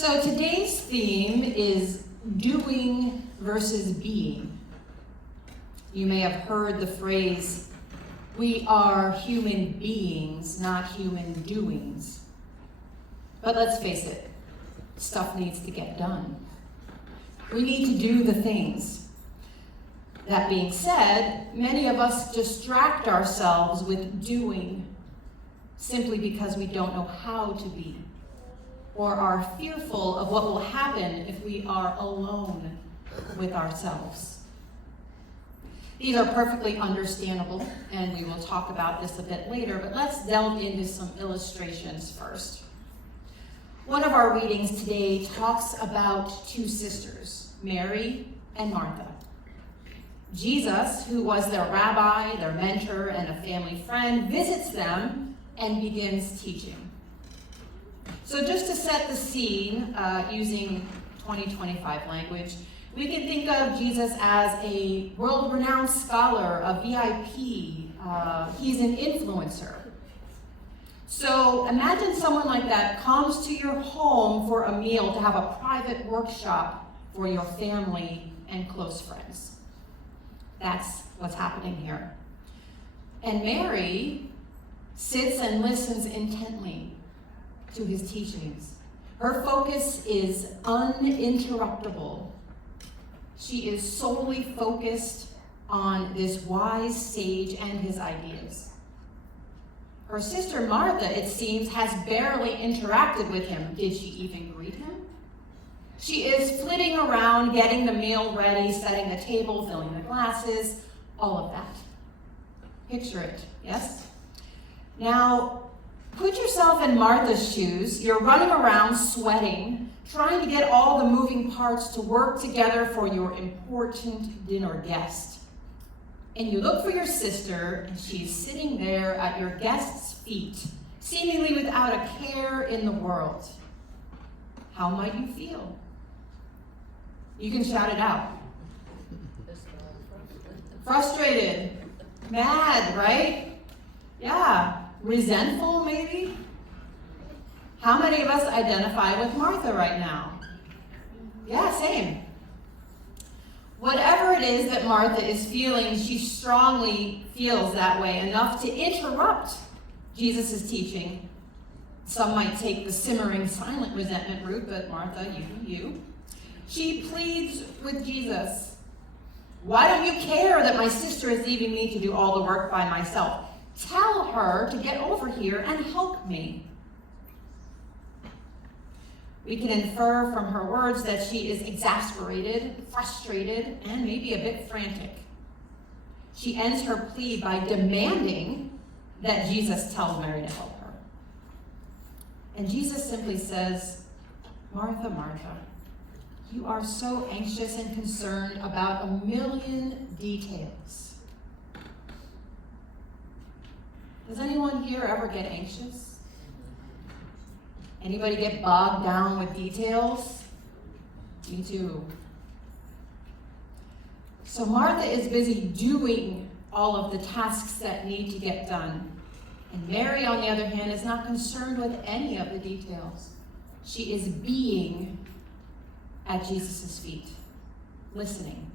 So today's theme is doing versus being. You may have heard the phrase, we are human beings, not human doings. But let's face it, stuff needs to get done. We need to do the things. That being said, many of us distract ourselves with doing simply because we don't know how to be, or are fearful of what will happen if we are alone with ourselves. These are perfectly understandable, and we will talk about this a bit later, but let's delve into some illustrations first. One of our readings today talks about two sisters, Mary and Martha. Jesus, who was their rabbi, their mentor, and a family friend, visits them and begins teaching. So just to set the scene, using 2025 language, we can think of Jesus as a world-renowned scholar, a VIP. He's an influencer. So imagine someone like that comes to your home for a meal to have a private workshop for your family and close friends. That's what's happening here. And Mary sits and listens intently to his teachings. Her focus is uninterruptible. She is solely focused on this wise sage and his ideas. Her sister Martha, it seems, has barely interacted with him. Did she even greet him? She is flitting around, getting the meal ready, setting the table, filling the glasses, all of that. Picture it, yes? Now, put yourself in Martha's shoes. You're running around sweating, trying to get all the moving parts to work together for your important dinner guest. And you look for your sister, and she's sitting there at your guest's feet, seemingly without a care in the world. How might you feel? You can shout it out. Frustrated, mad, right? Yeah, resentful maybe? How many of us identify with Martha right now? Yeah, same. Whatever it is that Martha is feeling, she strongly feels that way, enough to interrupt Jesus' teaching. Some might take the simmering, silent resentment route, but Martha, you. She pleads with Jesus. Why don't you care that my sister is leaving me to do all the work by myself? Tell her to get over here and help me. We can infer from her words that she is exasperated, frustrated, and maybe a bit frantic. She ends her plea by demanding that Jesus tells Mary to help her. And Jesus simply says, Martha, Martha, you are so anxious and concerned about a million details. Does anyone here ever get anxious? Anybody get bogged down with details? Me too. So Martha is busy doing all of the tasks that need to get done. And Mary, on the other hand, is not concerned with any of the details. She is being at Jesus' feet, listening.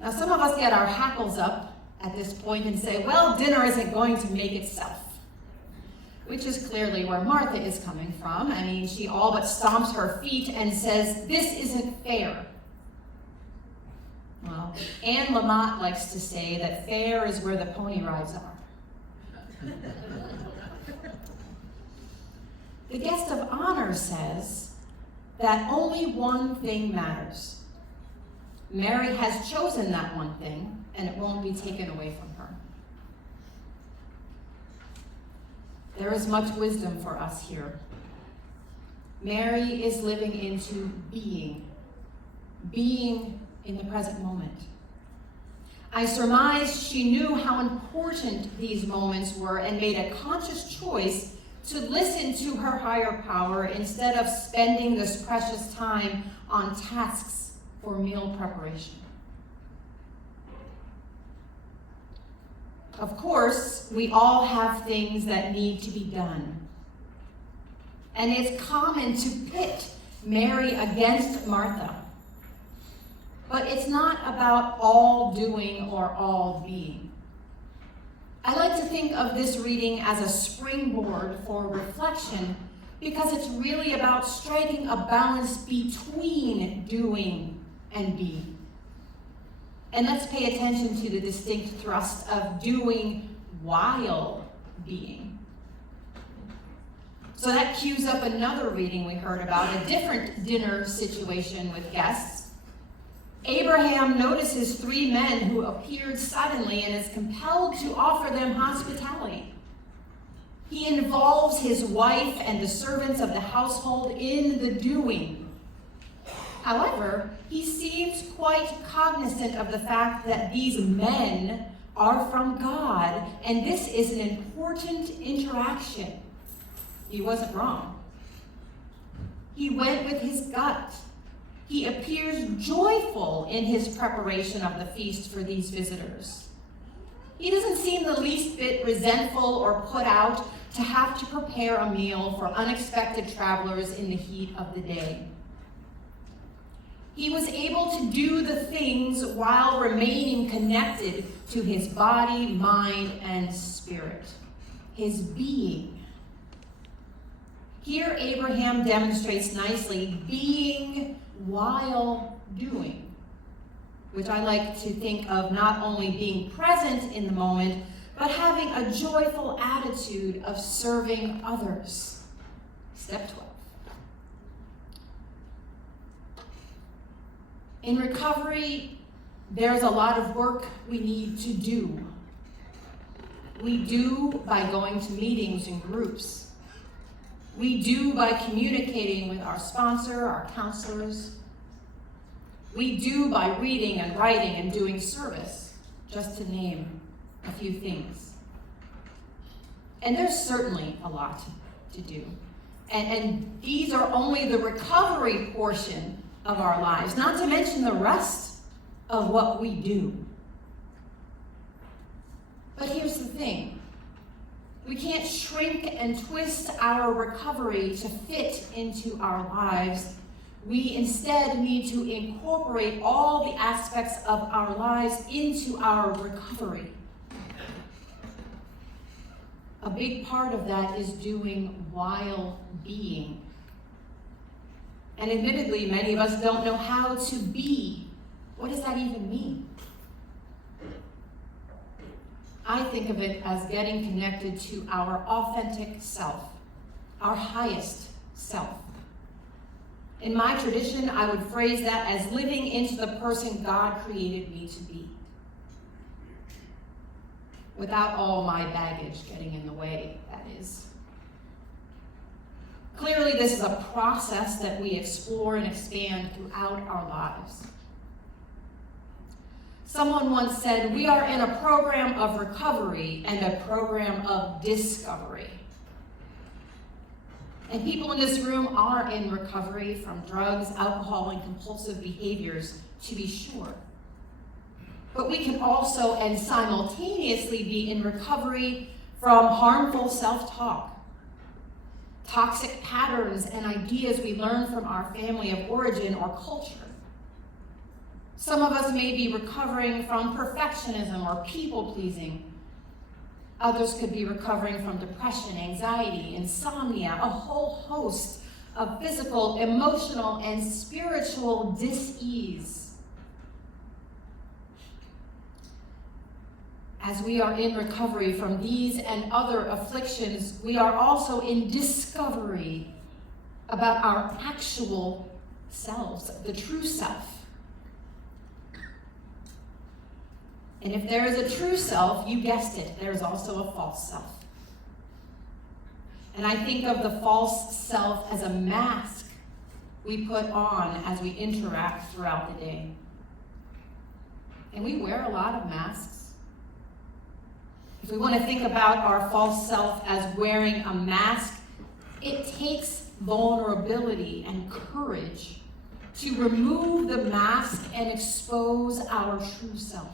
Now, some of us get our hackles up at this point and say, well, dinner isn't going to make itself. Which is clearly where Martha is coming from. I mean, she all but stomps her feet and says, this isn't fair. Well, Anne Lamott likes to say that fair is where the pony rides are. The guest of honor says that only one thing matters. Mary has chosen that one thing, and it won't be taken away from her. There is much wisdom for us here. Mary is living into being in the present moment. I surmise she knew how important these moments were and made a conscious choice to listen to her higher power instead of spending this precious time on tasks for meal preparation. Of course, we all have things that need to be done. And it's common to pit Mary against Martha. But it's not about all doing or all being. I like to think of this reading as a springboard for reflection because it's really about striking a balance between doing and being. And let's pay attention to the distinct thrust of doing while being. So that cues up another reading we heard about, a different dinner situation with guests. Abraham notices 3 men who appeared suddenly and is compelled to offer them hospitality. He involves his wife and the servants of the household in the doing. However, he seems quite cognizant of the fact that these men are from God, and this is an important interaction. He wasn't wrong. He went with his gut. He appears joyful in his preparation of the feast for these visitors. He doesn't seem the least bit resentful or put out to have to prepare a meal for unexpected travelers in the heat of the day. He was able to do the things while remaining connected to his body, mind, and spirit, his being. Here, Abraham demonstrates nicely being while doing, which I like to think of not only being present in the moment, but having a joyful attitude of serving others. Step 12. In recovery, there's a lot of work we need to do. We do by going to meetings and groups. We do by communicating with our sponsor, our counselors. We do by reading and writing and doing service, just to name a few things. And there's certainly a lot to do. And these are only the recovery portion of our lives, not to mention the rest of what we do. But here's the thing. We can't shrink and twist our recovery to fit into our lives. We instead need to incorporate all the aspects of our lives into our recovery. A big part of that is doing while being. And admittedly, many of us don't know how to be. What does that even mean? I think of it as getting connected to our authentic self, our highest self. In my tradition, I would phrase that as living into the person God created me to be, without all my baggage getting in the way, that is. Clearly, this is a process that we explore and expand throughout our lives. Someone once said, we are in a program of recovery and a program of discovery. And people in this room are in recovery from drugs, alcohol, and compulsive behaviors, to be sure. But we can also and simultaneously be in recovery from harmful self-talk, toxic patterns and ideas we learn from our family of origin or culture. Some of us may be recovering from perfectionism or people-pleasing. Others could be recovering from depression, anxiety, insomnia, a whole host of physical, emotional, and spiritual dis-ease. As we are in recovery from these and other afflictions, we are also in discovery about our actual selves, the true self. And if there is a true self, you guessed it, there is also a false self. And I think of the false self as a mask we put on as we interact throughout the day. And we wear a lot of masks. If we want to think about our false self as wearing a mask, it takes vulnerability and courage to remove the mask and expose our true self.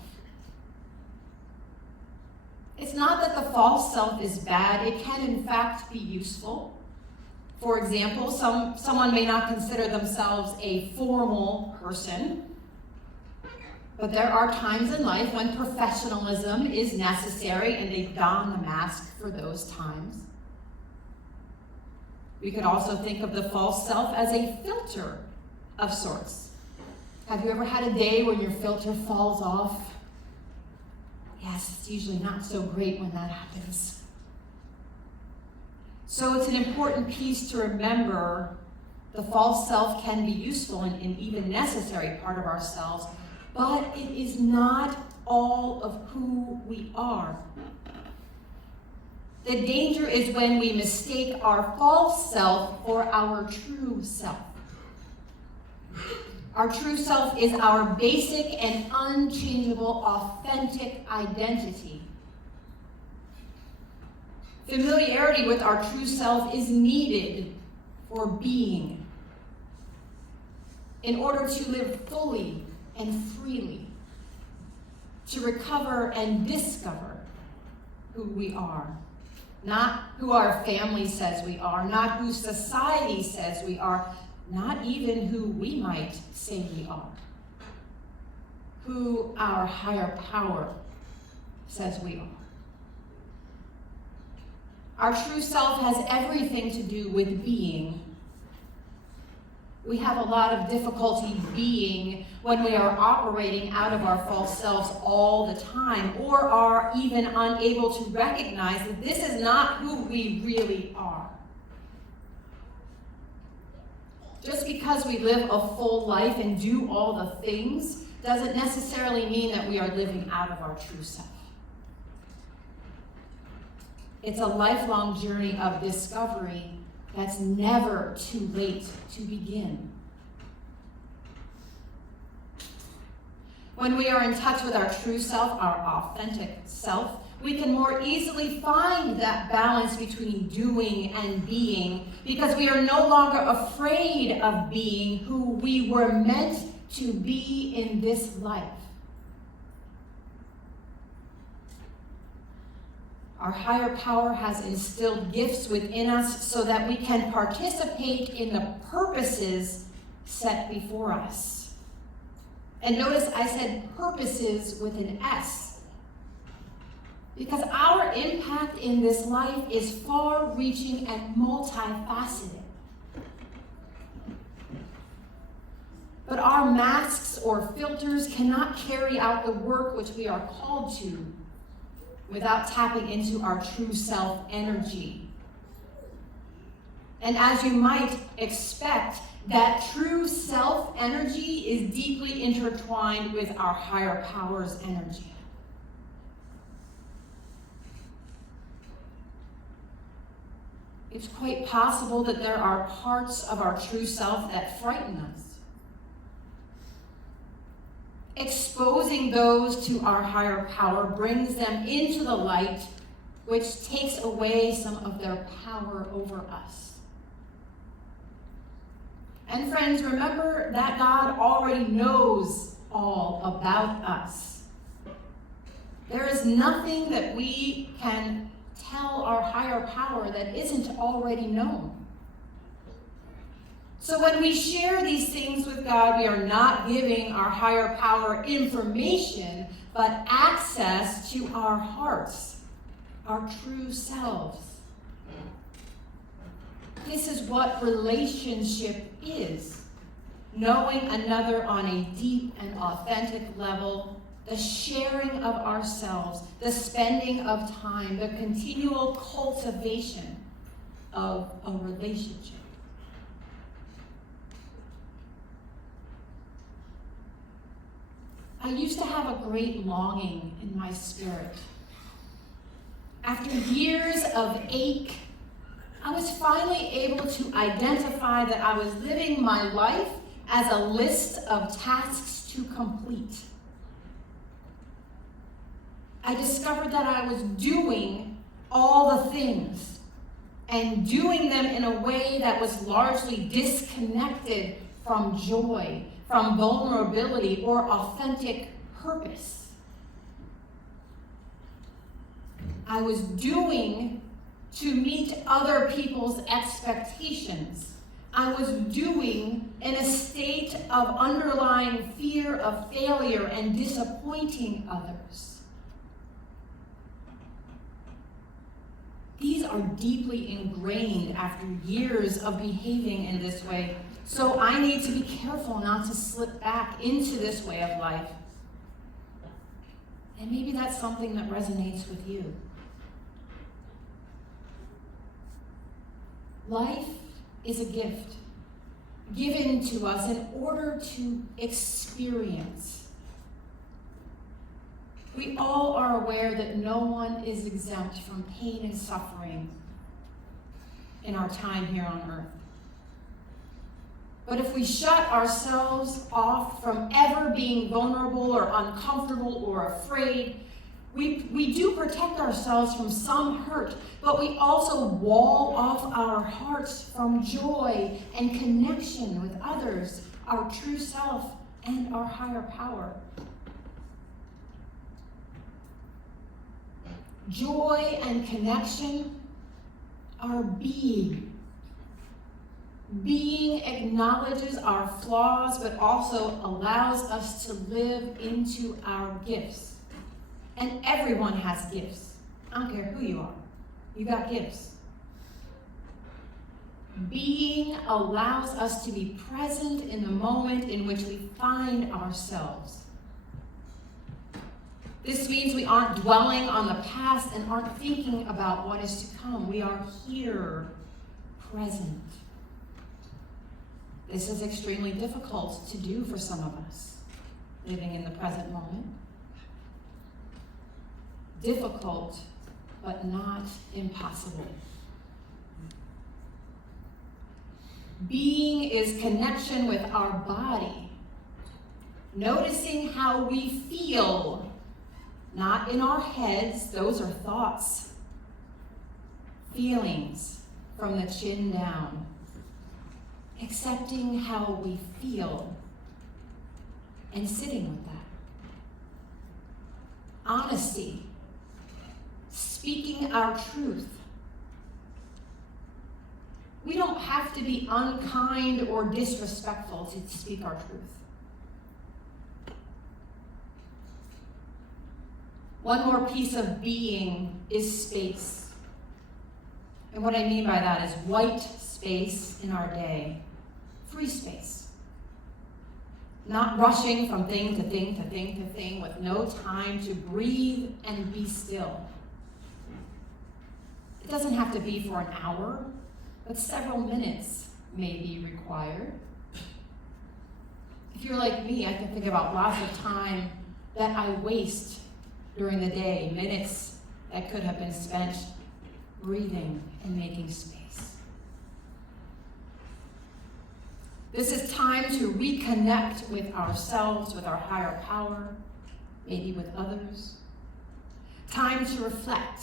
It's not that the false self is bad. It can, in fact, be useful For example, someone may not consider themselves a formal person, but there are times in life when professionalism is necessary and they don the mask for those times. We could also think of the false self as a filter of sorts. Have you ever had a day when your filter falls off? Yes, it's usually not so great when that happens. So it's an important piece to remember the false self can be useful and even necessary part of ourselves, but it is not all of who we are. The danger is when we mistake our false self for our true self. Our true self is our basic and unchangeable, authentic identity. Familiarity with our true self is needed for being, in order to live fully and freely, to recover and discover who we are. Not who our family says we are, not who society says we are, not even who we might say we are. Who our higher power says we are. Our true self has everything to do with being. We have a lot of difficulty being when we are operating out of our false selves all the time, or are even unable to recognize that this is not who we really are. Just because we live a full life and do all the things doesn't necessarily mean that we are living out of our true self. It's a lifelong journey of discovery that's never too late to begin. When we are in touch with our true self, our authentic self, we can more easily find that balance between doing and being, because we are no longer afraid of being who we were meant to be in this life. Our higher power has instilled gifts within us so that we can participate in the purposes set before us. And notice I said purposes with an S, because our impact in this life is far-reaching and multifaceted. But our masks or filters cannot carry out the work which we are called to without tapping into our true self energy. And as you might expect, that true self energy is deeply intertwined with our higher power's energy. It's quite possible that there are parts of our true self that frighten us. Exposing those to our higher power brings them into the light, which takes away some of their power over us. And friends, remember that God already knows all about us. There is nothing that we can tell our higher power that isn't already known. So when we share these things with God, we are not giving our higher power information, but access to our hearts, our true selves. This is what relationship is. Knowing another on a deep and authentic level, the sharing of ourselves, the spending of time, the continual cultivation of a relationship. I used to have a great longing in my spirit. After years of ache, I was finally able to identify that I was living my life as a list of tasks to complete. I discovered that I was doing all the things and doing them in a way that was largely disconnected from joy, from vulnerability, or authentic purpose. I was doing to meet other people's expectations. I was doing in a state of underlying fear of failure and disappointing others. These are deeply ingrained after years of behaving in this way. So I need to be careful not to slip back into this way of life. And maybe that's something that resonates with you. Life is a gift given to us in order to experience. We all are aware that no one is exempt from pain and suffering in our time here on earth. But if we shut ourselves off from ever being vulnerable or uncomfortable or afraid, we do protect ourselves from some hurt, but we also wall off our hearts from joy and connection with others, our true self, and our higher power. Joy and connection are being. Being acknowledges our flaws, but also allows us to live into our gifts. And everyone has gifts. I don't care who you are. You got gifts. Being allows us to be present in the moment in which we find ourselves. This means we aren't dwelling on the past and aren't thinking about what is to come. We are here, present. This is extremely difficult to do for some of us, living in the present moment. Difficult, but not impossible. Being is connection with our body, noticing how we feel, not in our heads, those are thoughts, feelings from the chin down. Accepting how we feel and sitting with that. Honesty, speaking our truth. We don't have to be unkind or disrespectful to speak our truth. One more piece of being is space. And what I mean by that is white space in our day. Free space. Not rushing from thing to thing to thing to thing with no time to breathe and be still. It doesn't have to be for an hour, but several minutes may be required. If you're like me, I can think about lots of time that I waste during the day, minutes that could have been spent breathing and making space. This is time to reconnect with ourselves, with our higher power, maybe with others. Time to reflect.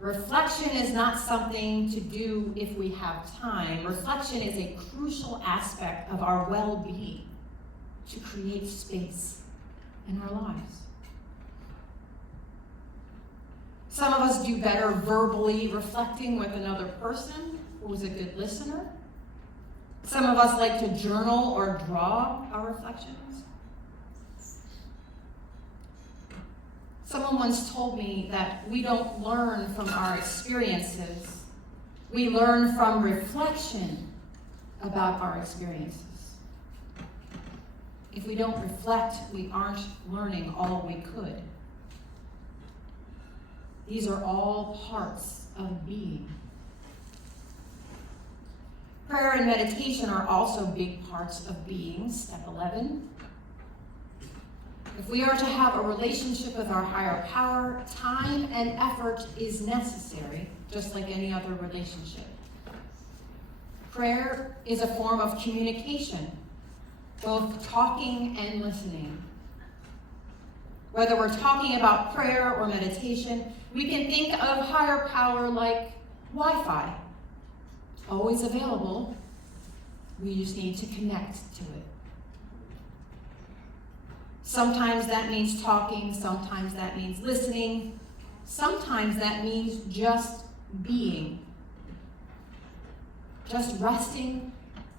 Reflection is not something to do if we have time. Reflection is a crucial aspect of our well-being to create space in our lives. Some of us do better verbally reflecting with another person who is a good listener. Some of us like to journal or draw our reflections. Someone once told me that we don't learn from our experiences. We learn from reflection about our experiences. If we don't reflect, we aren't learning all we could. These are all parts of being. Prayer and meditation are also big parts of being. Step 11. If we are to have a relationship with our higher power, time and effort is necessary, just like any other relationship. Prayer is a form of communication, both talking and listening. Whether we're talking about prayer or meditation, we can think of higher power like Wi-Fi. Always available. We just need to connect to it. Sometimes that means talking, sometimes that means listening, Sometimes that means just being, just resting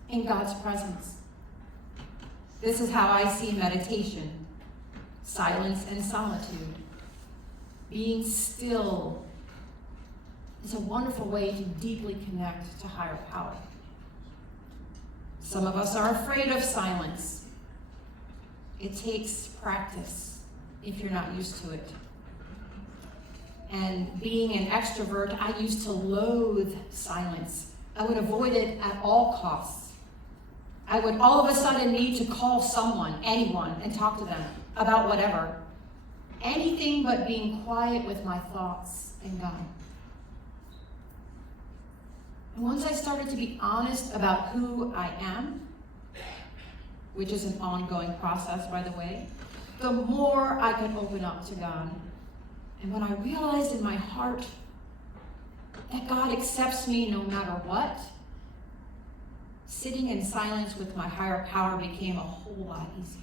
in God's presence. This is how I see meditation: silence and solitude. Being still is a wonderful way to deeply connect to higher power. Some of us are afraid of silence. It takes practice if you're not used to it. And being an extrovert, I used to loathe silence. I would avoid it at all costs. I would all of a sudden need to call someone, anyone, and talk to them about whatever. Anything but being quiet with my thoughts and God. And once I started to be honest about who I am, which is an ongoing process, by the way, the more I can open up to God. And when I realized in my heart that God accepts me no matter what, sitting in silence with my higher power became a whole lot easier.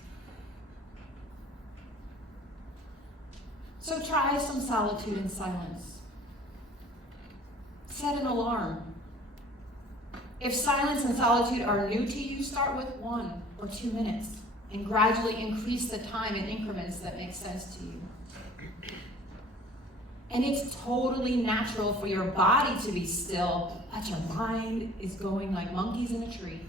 So try some solitude and silence. Set an alarm. If silence and solitude are new to you, start with 1 or 2 minutes and gradually increase the time in increments that make sense to you. And it's totally natural for your body to be still, but your mind is going like monkeys in a tree.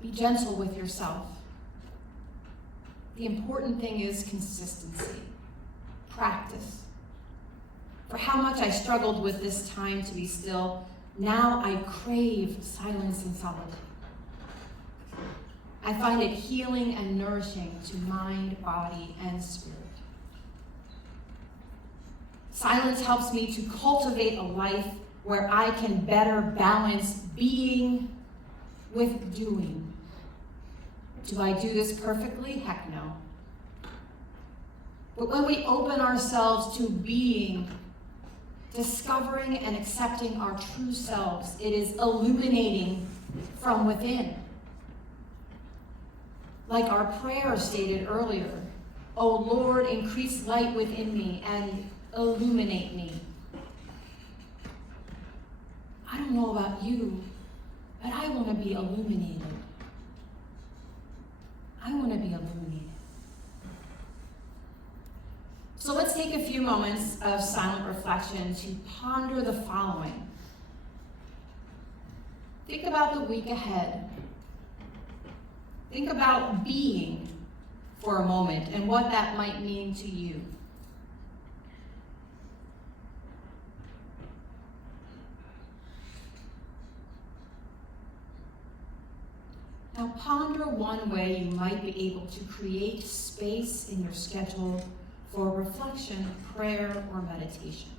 Be gentle with yourself. The important thing is consistency, practice. For how much I struggled with this time to be still, now I crave silence and solitude. I find it healing and nourishing to mind, body, and spirit. Silence helps me to cultivate a life where I can better balance being with doing. Do I do this perfectly? Heck no. But when we open ourselves to being, discovering and accepting our true selves, it is illuminating from within. Like our prayer stated earlier, "O Lord, increase light within me and illuminate me." I don't know about you, but I want to be illuminated. I want to be illuminated. So let's take a few moments of silent reflection to ponder the following. Think about the week ahead. Think about being for a moment and what that might mean to you. Now ponder one way you might be able to create space in your schedule for reflection, prayer, or meditation.